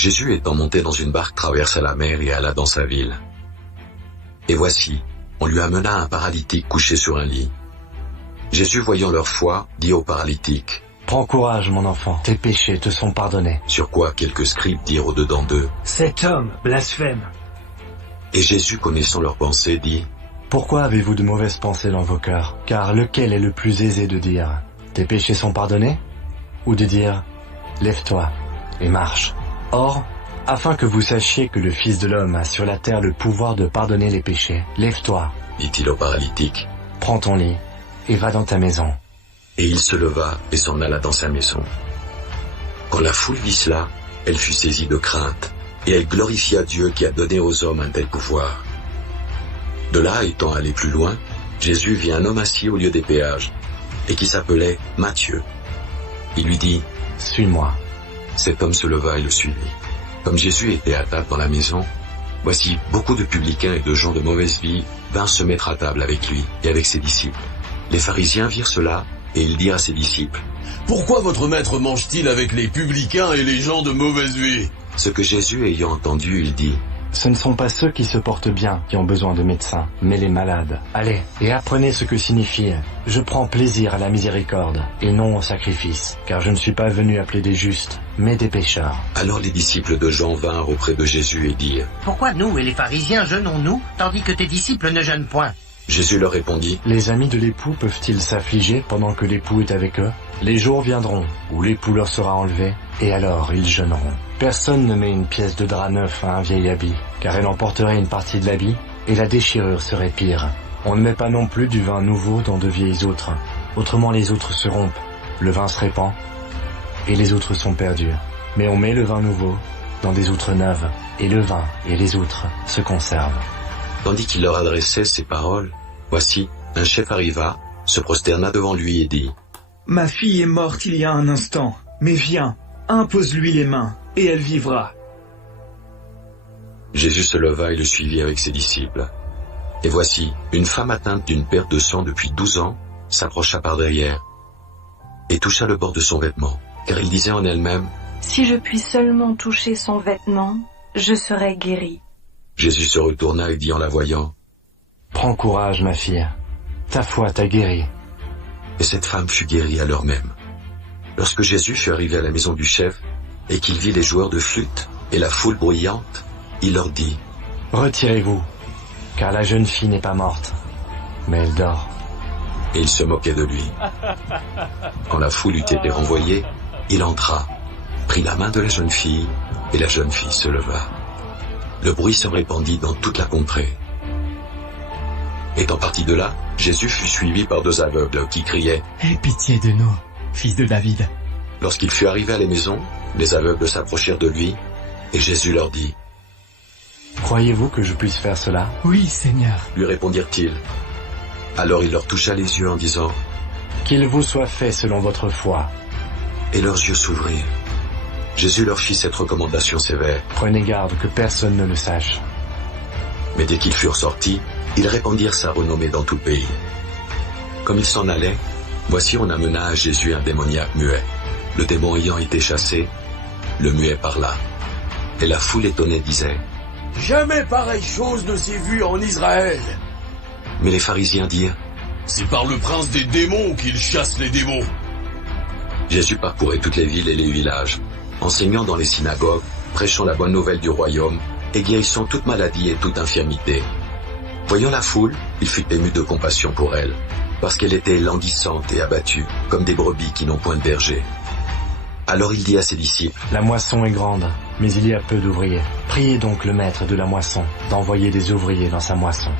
Jésus étant monté dans une barque traversa la mer et alla dans sa ville. Et voici, on lui amena un paralytique couché sur un lit. Jésus, voyant leur foi, dit au paralytique: Prends courage, mon enfant, tes péchés te sont pardonnés. Sur quoi quelques scribes dirent au-dedans d'eux: Cet homme blasphème. Et Jésus, connaissant leurs pensées, dit: Pourquoi avez-vous de mauvaises pensées dans vos cœurs? Car lequel est le plus aisé de dire: Tes péchés sont pardonnés? Ou de dire: Lève-toi et marche? Or, afin que vous sachiez que le Fils de l'homme a sur la terre le pouvoir de pardonner les péchés, lève-toi, dit-il au paralytique. prends ton lit et va dans ta maison. Et il se leva et s'en alla dans sa maison. Quand la foule vit cela, elle fut saisie de crainte, et elle glorifia Dieu qui a donné aux hommes un tel pouvoir. De là, étant allé plus loin, Jésus vit un homme assis au lieu des péages, et qui s'appelait Matthieu. Il lui dit: Suis-moi. Cet homme se leva et le suivit. Comme Jésus était à table dans la maison, voici beaucoup de publicains et de gens de mauvaise vie vinrent se mettre à table avec lui et avec ses disciples. Les pharisiens virent cela, et il dit à ses disciples: Pourquoi votre maître mange-t-il avec les publicains et les gens de mauvaise vie? Ce que Jésus ayant entendu, il dit: Ce ne sont pas ceux qui se portent bien qui ont besoin de médecins, mais les malades. Allez, et apprenez ce que signifie « Je prends plaisir à la miséricorde, et non au sacrifice, car je ne suis pas venu appeler des justes, mais des pécheurs. » Alors les disciples de Jean vinrent auprès de Jésus et dirent: Pourquoi nous et les pharisiens jeûnons-nous, tandis que tes disciples ne jeûnent point? Jésus leur répondit: Les amis de l'époux peuvent-ils s'affliger pendant que l'époux est avec eux? Les jours viendront où l'époux leur sera enlevé, et alors ils jeûneront. Personne ne met une pièce de drap neuf à un vieil habit, car elle emporterait une partie de l'habit, et la déchirure serait pire. On ne met pas non plus du vin nouveau dans de vieilles outres, autrement les outres se rompent, le vin se répand, et les outres sont perdues. Mais on met le vin nouveau dans des outres neuves, et le vin et les outres se conservent. Tandis qu'il leur adressait ces paroles, voici, un chef arriva, se prosterna devant lui et dit: Ma fille est morte il y a un instant, mais viens, impose-lui les mains, et elle vivra. Jésus se leva et le suivit avec ses disciples. Et voici, une femme atteinte d'une perte de sang depuis 12 ans s'approcha par derrière et toucha le bord de son vêtement, car il disait en elle-même: Si je puis seulement toucher son vêtement, je serai guéri. Jésus se retourna et dit en la voyant: Prends courage, ma fille, ta foi t'a guérie. Et cette femme fut guérie à l'heure même. Lorsque Jésus fut arrivé à la maison du chef, et qu'il vit les joueurs de flûte et la foule bruyante, il leur dit: Retirez-vous, car la jeune fille n'est pas morte, mais elle dort. Et il se moquait de lui. Quand la foule eut été renvoyée, il entra, prit la main de la jeune fille, et la jeune fille se leva. Le bruit se répandit dans toute la contrée. Étant parti de là, Jésus fut suivi par 2 aveugles qui criaient: Aie pitié de nous, fils de David. Lorsqu'il fut arrivé à la maison, les aveugles s'approchèrent de lui, et Jésus leur dit: Croyez-vous que je puisse faire cela? Oui, Seigneur. lui répondirent-ils. Alors il leur toucha les yeux en disant: Qu'il vous soit fait selon votre foi. Et leurs yeux s'ouvrirent. Jésus leur fit cette recommandation sévère. Prenez garde que personne ne le sache. Mais dès qu'ils furent sortis, ils répandirent sa renommée dans tout le pays. Comme ils s'en allaient, voici on amena à Jésus un démoniaque muet. Le démon ayant été chassé, le muet parla. Et la foule étonnée disait: Jamais pareille chose ne s'est vue en Israël. Mais les pharisiens dirent: C'est par le prince des démons qu'il chasse les démons. Jésus parcourait toutes les villes et les villages, enseignant dans les synagogues, prêchant la bonne nouvelle du royaume, et guérissant toute maladie et toute infirmité. Voyant la foule, il fut ému de compassion pour elle, parce qu'elle était languissante et abattue, comme des brebis qui n'ont point de berger. Alors il dit à ses disciples: La moisson est grande, mais il y a peu d'ouvriers. Priez donc le maître de la moisson d'envoyer des ouvriers dans sa moisson.